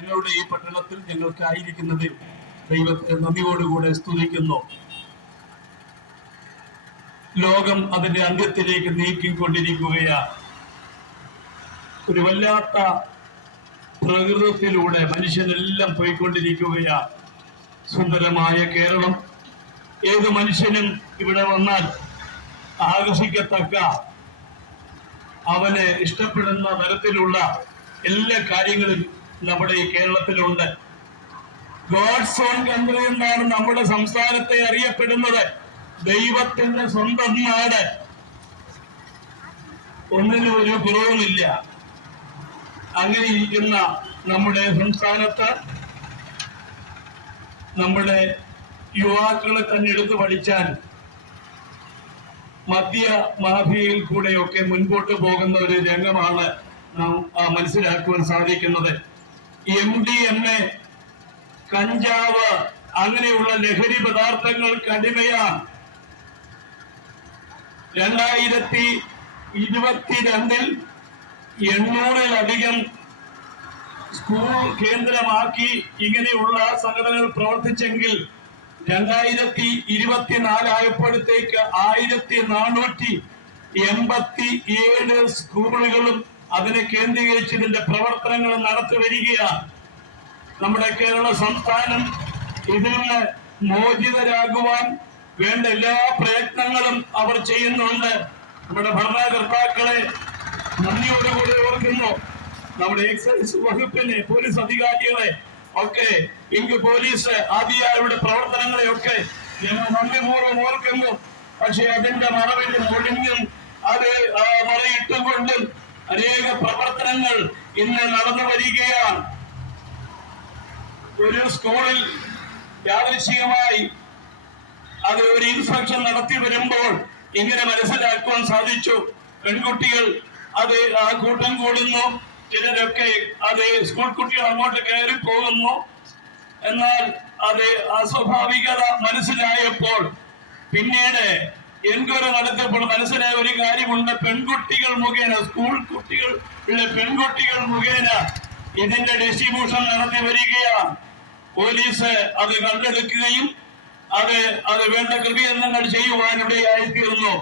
ഞങ്ങളുടെ ഈ പട്ടണത്തിൽ ഞങ്ങൾക്കായിരിക്കുന്നത് ദൈവത്തെ നന്ദിയോടുകൂടെ സ്തുതിക്കുന്നു. ലോകം അതിന്റെ അന്ത്യത്തിലേക്ക് നീക്കിക്കൊണ്ടിരിക്കുകയാണ്. ഒരു വല്ലാത്ത പ്രകൃതത്തിലൂടെ മനുഷ്യനെല്ലാം പോയിക്കൊണ്ടിരിക്കുകയാണ്. സുന്ദരമായ കേരളം ഏത് മനുഷ്യനും ഇവിടെ വന്നാൽ ആകർഷിക്കത്തക്ക, അവന് ഇഷ്ടപ്പെടുന്ന തരത്തിലുള്ള എല്ലാ കാര്യങ്ങളും നമ്മുടെ ഈ കേരളത്തിലുണ്ട്. ഗോഡ്സ് ഓൺ കൺട്രി എന്നാണ് നമ്മുടെ സംസ്ഥാനത്തെ അറിയപ്പെടുന്നത്. ദൈവത്തിന്റെ സ്വന്തം നാട്. ഒന്നിനും ഒരു കുറവുമില്ല. അങ്ങനെ ഇരിക്കുന്ന നമ്മുടെ സംസ്ഥാനത്ത് നമ്മുടെ യുവാക്കളെ തന്നെ എടുത്തു പഠിച്ചാൽ മദ്യ മാഫിയയിൽ കൂടെയൊക്കെ മുൻപോട്ട് പോകുന്ന ഒരു രംഗമാണ് നാം മനസ്സിലാക്കുവാൻ സാധിക്കുന്നത്. MDMA, കഞ്ചാവ്, അങ്ങനെയുള്ള ലഹരി പദാർത്ഥങ്ങൾക്ക് അടിമയാണ്. 2022 800-ലധികം സ്കൂൾ കേന്ദ്രമാക്കി ഇങ്ങനെയുള്ള സംഘടനകൾ പ്രവർത്തിച്ചെങ്കിൽ 2024 ആയപ്പോഴത്തേക്ക് 1487 സ്കൂളുകളും അതിനെ കേന്ദ്രീകരിച്ച് ഇതിന്റെ പ്രവർത്തനങ്ങൾ നടത്തി വരികയാണ്. നമ്മുടെ കേരള സംസ്ഥാനം ഇതിൽ നിന്ന് മോചിതരാകുവാൻ വേണ്ട എല്ലാ പ്രയത്നങ്ങളും അവർ ചെയ്യുന്നുണ്ട്. നമ്മുടെ ഭരണകർത്താക്കളെ നന്ദിയോടുകൂടി ഓർക്കുന്നു. നമ്മുടെ എക്സൈസ് വകുപ്പിനെ, പോലീസ് അധികാരികളെ ഒക്കെ, പോലീസ് ആദ്യയുടെ പ്രവർത്തനങ്ങളെയൊക്കെ ഞങ്ങൾ നന്ദിപൂർവ്വം ഓർക്കുന്നു. പക്ഷെ അതിന്റെ മറവിലും ഒളിഞ്ഞും അത് മറയിട്ടുകൊണ്ടും അനേക പ്രവർത്തനങ്ങൾ ഇന്ന് നടന്നു വരികയാണ്. ഒരു സ്കൂളിൽ യാദൃശ്ചികമായി അത് ഒരു ഇൻസ്പെക്ഷൻ നടത്തി വരുമ്പോൾ ഇങ്ങനെ മനസ്സിലാക്കുവാൻ സാധിച്ചു. പെൺകുട്ടികൾ അത് ആ കൂട്ടം കൂടുന്നു, ചിലരൊക്കെ അത് സ്കൂൾ കുട്ടികൾ അങ്ങോട്ട് കയറി പോകുന്നു. എന്നാൽ അത് അസ്വാഭാവികത മനസ്സിലായപ്പോൾ പിന്നീട് എൻക്വയറി നടത്തിയപ്പോൾ മനസ്സിലായ ഒരു കാര്യമുണ്ട്. പെൺകുട്ടികൾ മുഖേന, സ്കൂൾ കുട്ടികളുടെ പെൺകുട്ടികൾ മുഖേന ഇതിന്റെ ഡിസ്ട്രിബ്യൂഷൻ നടത്തി വരികയാണ്. പോലീസ് അത് കണ്ടെടുക്കുകയും അത് വേണ്ട ക്രമീകരണങ്ങൾ ചെയ്യുവാനിടയായിത്തീർന്നു.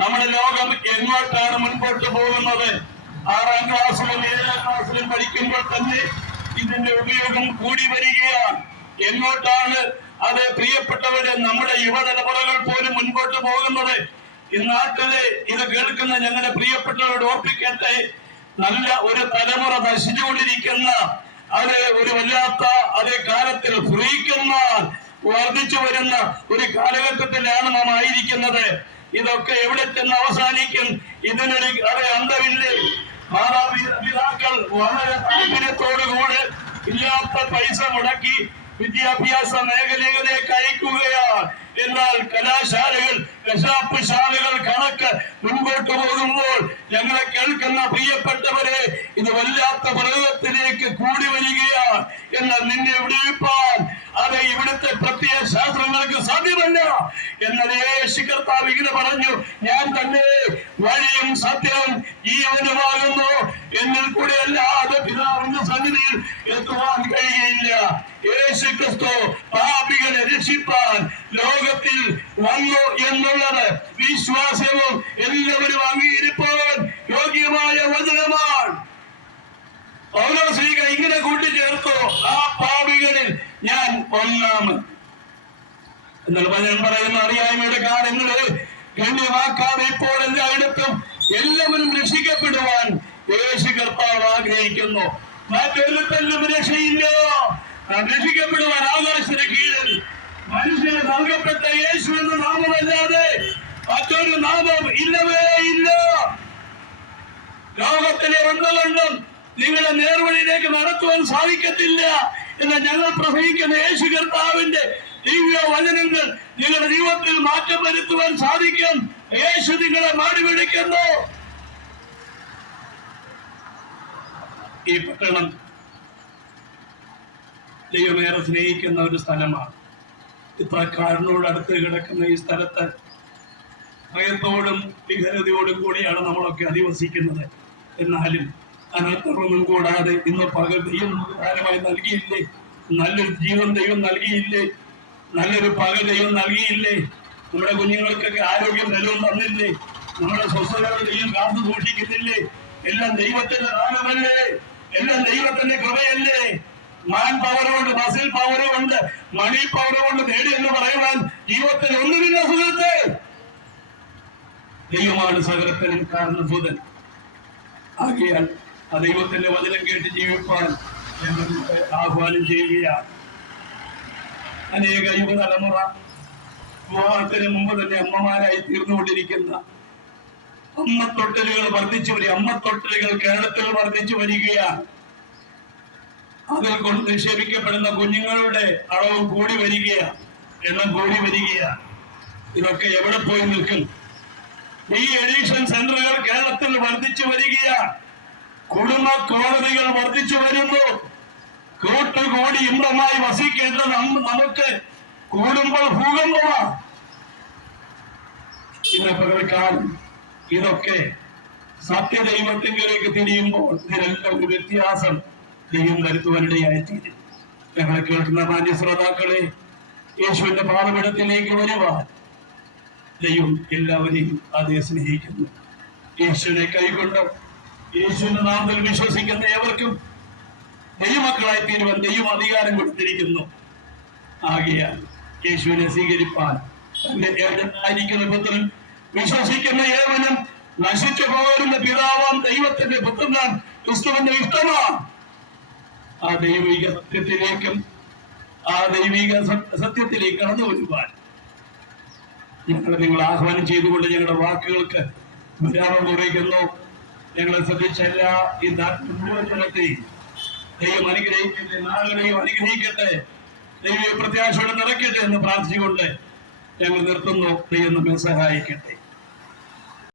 നമ്മുടെ ലോകം എങ്ങോട്ടാണ് മുൻപോട്ട് പോകുന്നത്? 6ാം ക്ലാസ്സിലും 7ാം ക്ലാസ്സിലും പഠിക്കുമ്പോൾ തന്നെ ഇതിന്റെ ഉപയോഗം കൂടി വരികയാണ്. എങ്ങോട്ടാണ് അത് പ്രിയപ്പെട്ടവര്, നമ്മുടെ യുവതലമുറകൾ പോലും മുൻപോട്ട് പോകുന്നത്? ഈ നാട്ടിലെ ഇത് കേൾക്കുന്ന ഞങ്ങളുടെ പ്രിയപ്പെട്ടവരോട് ഓർപ്പിക്കട്ടെ, നല്ല ഒരു തലമുറ നശിച്ചുകൊണ്ടിരിക്കുന്ന, അത് ഒരു വല്ലാത്ത അതേ കാലത്തിൽ ഫ്രീക്കുന്ന വർദ്ധിച്ചു വരുന്ന ഒരു കാലഘട്ടത്തിലാണ് നാം ആയിരിക്കുന്നത്. ഇതൊക്കെ എവിടെ ചെന്ന് അവസാനിക്കും? ഇതിനൊരു അന്തമില്ലേ? മാതാപിതാക്കൾ വളരെ താല്പര്യത്തോടുകൂടെ ഇല്ലാത്ത പൈസ മുടക്കി വിദ്യാഭ്യാസ മേഖലയിലേക്ക് അയക്കുകയാണ്. എന്നാൽ കലാശാലകൾ, കശാപ്പ് ശാലകൾ കണക്ക് മുൻപോട്ട് പോകുമ്പോൾ ഞങ്ങളെ കേൾക്കുന്ന പ്രിയപ്പെട്ടവരെ, ഇത് വല്ലാത്ത പ്രയോഗത്തിലേക്ക് കൂടി വരികയാണ്. എന്നാൽ നിന്നെ വിടിവിപ്പാൻ അത് ഇവിടുത്തെ പ്രത്യയ ശാസ്ത്രങ്ങൾക്ക് സാധ്യമല്ല. എന്നാൽ യേശു കർത്താവ് ഇങ്ങനെ പറഞ്ഞു, ഞാൻ തന്നെ വഴിയും സത്യവും ജീവനുമാകുന്നു. എന്നിൽ കൂടെ അല്ലാതെ പിതാവിന്റെ സന്നിധിയിൽ എത്തുവാൻ കഴിയുകയില്ല. യേശു ക്രിസ്തു പാപികളെ രക്ഷിപ്പാൻ ലോകത്തിൽ വന്നു എന്നുള്ളത് വിശ്വാസവും എല്ലാവരും അംഗീകരിപ്പാൻ യോഗ്യമായ വചനമാണ്. പൗലോസ് ഇങ്ങനെ കൂട്ടിച്ചേർത്തു, ആ പാപികളിൽ ഞാൻ ഒന്നാമൻ. എന്നാൽ ഞാൻ പറയുന്ന അറിയായ്മയുടെ കാര്യങ്ങള് ഗണ്യമാക്കാതെ ഇപ്പോൾ എല്ലായിടത്തും എല്ലാവരും രക്ഷിക്കപ്പെടുവാൻ യേശു കർത്താവ് ആഗ്രഹിക്കുന്നു. മറ്റൊരുത്തല്ലും രക്ഷയില്ല. രക്ഷിക്കപ്പെടുവാൻ ആകാശത്തിന് കീഴിൽ മനുഷ്യന് നൽകപ്പെട്ട യേശു എന്ന നാമമല്ലാതെ മറ്റൊരു നാമം ഇല്ലവേ ഇല്ല. ലോകത്തിലെ ഒന്നുകൊണ്ടും നിങ്ങളെ നേർവഴിയിലേക്ക് നടത്തുവാൻ സാധിക്കത്തില്ല എന്ന് ഞങ്ങൾ പ്രസംഗിക്കുന്ന യേശു കർത്താവിന്റെ ദിവ്യ വചനങ്ങൾ നിങ്ങളുടെ ജീവിതത്തിൽ മാറ്റം വരുത്തുവാൻ സാധിക്കും. യേശു നിങ്ങളെ മാടി വിളിക്കുന്നു. ഈ പട്ടണം ദൈവമേറെ സ്നേഹിക്കുന്ന ഒരു സ്ഥലമാണ്. ഇത്രക്കാരനോട് അടുത്ത് കിടക്കുന്ന ഈ സ്ഥലത്ത് ഭയത്തോടും വിഹരതയോടും കൂടിയാണ് നമ്മളൊക്കെ അധിവസിക്കുന്നത്. എന്നാലും അനർത്ഥമൊന്നും കൂടാതെ ഇന്ന് പകൽ ദൈവം ധാരമായി നൽകിയില്ലേ? നല്ലൊരു ജീവൻ ദൈവം നൽകിയില്ലേ? നല്ലൊരു പകൽ ദൈവം നൽകിയില്ലേ? നമ്മുടെ കുഞ്ഞുങ്ങൾക്കൊക്കെ ആരോഗ്യം ബലവും തന്നില്ലേ? നമ്മുടെ സ്വസ്ഥതകൾ ദൈവം കാത്തു സൂക്ഷിക്കുന്നില്ലേ? എല്ലാം ദൈവത്തിന്റെ ദാനമല്ലേ? എല്ലാം ദൈവത്തിന്റെ കൃപയല്ലേ? മാൻ പവർ കൊണ്ട്, മസിൽ പവർ കൊണ്ട്, മണി പവർ കൊണ്ട് നേടിയെന്ന് പറയുവാൻ ജീവിതത്തിൽ ഒന്നുമില്ല സുഹൃത്തെ. ദൈവമാണ് സകലത്തിനും കാരണഭൂതൻ. ആകയാൽ ആ ദൈവത്തിന്റെ വചനം കേട്ട് ജീവിപ്പാൻ ഞങ്ങൾ ആഹ്വാനം ചെയ്യുകയാണ്. അനേക യുവതലമുറ വിവാഹത്തിന് മുമ്പ് തന്നെ അമ്മമാരായി തീർന്നുകൊണ്ടിരിക്കുന്ന അമ്മത്തൊട്ടലുകൾ വർദ്ധിച്ചു വരിക. അമ്മത്തൊട്ടലുകൾ കേരളത്തിൽ വർദ്ധിച്ചു വരികയാണ്. അതിൽ കൊണ്ട് നിക്ഷേപിക്കപ്പെടുന്ന കുഞ്ഞുങ്ങളുടെ അളവ് കൂടി വരികയാണ്, എണ്ണം കൂടി വരികയാണ്. ഇതൊക്കെ എവിടെ പോയി നിൽക്കും? ഈ എഡീഷൻ സെന്ററുകൾ കേരളത്തിൽ വർദ്ധിച്ചു വരികയാണ്. കുടുംബ കോടതികൾ വർദ്ധിച്ചു വരുന്നു. കൂട്ടുകൂടി ഇമ്പമായി വസിക്കേണ്ട നമുക്ക് കൂടുമ്പോൾ ഭൂകമ്പമാണ്. ഇതിനെക്കാൾ ഇതൊക്കെ സത്യദൈവത്തിലേക്ക് തിരിയുമ്പോൾ ഇതിനെല്ലാം ഒരു വ്യത്യാസം ദൈവം വരുത്തുവാനിടയായിത്തീരും. ഞങ്ങളെ കേൾക്കുന്ന മാന്യ ശ്രോതാക്കളെ, യേശുവിന്റെ പാദപീഠത്തിലേക്ക് വരുവാൻ ദൈവം എല്ലാവരെയും അതേ സ്നേഹിക്കുന്നു. യേശുവിനെ കൈകൊണ്ട് യേശുവിന്റെ നാമത്തിൽ വിശ്വസിക്കുന്ന ഏവർക്കും ദൈവമക്കളായി തീരുവാൻ ദൈവം അധികാരം കൊടുത്തിരിക്കുന്നു. ആകയാൽ യേശുവിനെ സ്വീകരിപ്പാൻ തന്റെ ഏകനായിരിക്കുന്ന പുത്രൻ വിശ്വസിക്കുന്ന ഏവനും നശിച്ചു പോകരുന്ന പിതാവാം ദൈവത്തിന്റെ പുത്രനാൻ ക്രിസ്തുവിന്റെ ഇഷ്ടമാണ്. ആ ദൈവിക സത്യത്തിലേക്കും ആ ദൈവിക സത്യത്തിലേക്ക് കടന്നു വരുവാൻ നിങ്ങൾ ആഹ്വാനം ചെയ്തുകൊണ്ട് ഞങ്ങളുടെ വാക്കുകൾക്ക് വിരാമം കുറിക്കുന്നു. ഞങ്ങളെ ശ്രദ്ധിച്ചല്ല ഈ നാട്ടിലെയും ദൈവം അനുഗ്രഹിക്കട്ടെ, നാളുകളെയും അനുഗ്രഹിക്കട്ടെ, ദൈവ പ്രത്യാശയോടെ നിറയ്ക്കട്ടെ എന്ന് പ്രാർത്ഥിച്ചുകൊണ്ട് ഞങ്ങൾ നിർത്തുന്നു. ദൈവം നമ്മെ സഹായിക്കട്ടെ.